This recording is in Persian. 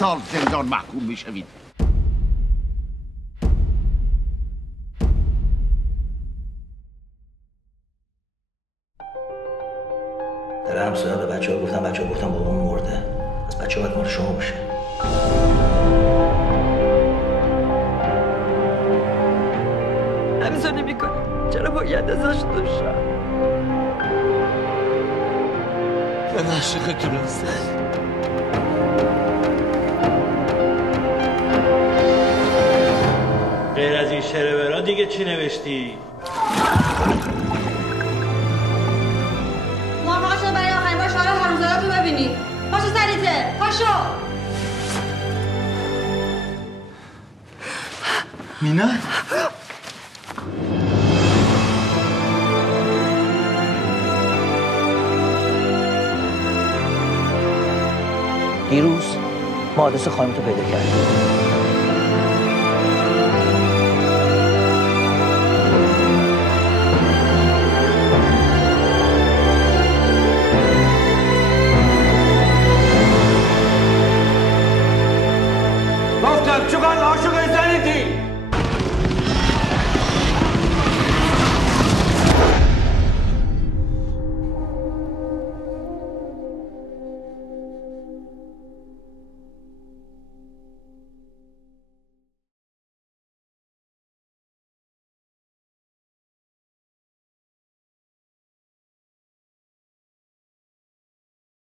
سال زندان محکوم میشوید. در همسایه به بچه‌ها گفتم بابام مرده. از بچه‌ها باید مال شما باشه. همینطور نمی‌کنی. چرا باید ازش دوشم؟ من عاشقتون هستم. غیر از این شعر برا دیگه چی نوشتی؟ موفق شد برای آخرین بار شعار حرومزادات رو ببینی. پاشو سریعتر، پاشو. مینا؟ دیروز ما آدرس خانمتو پیدا کردیم.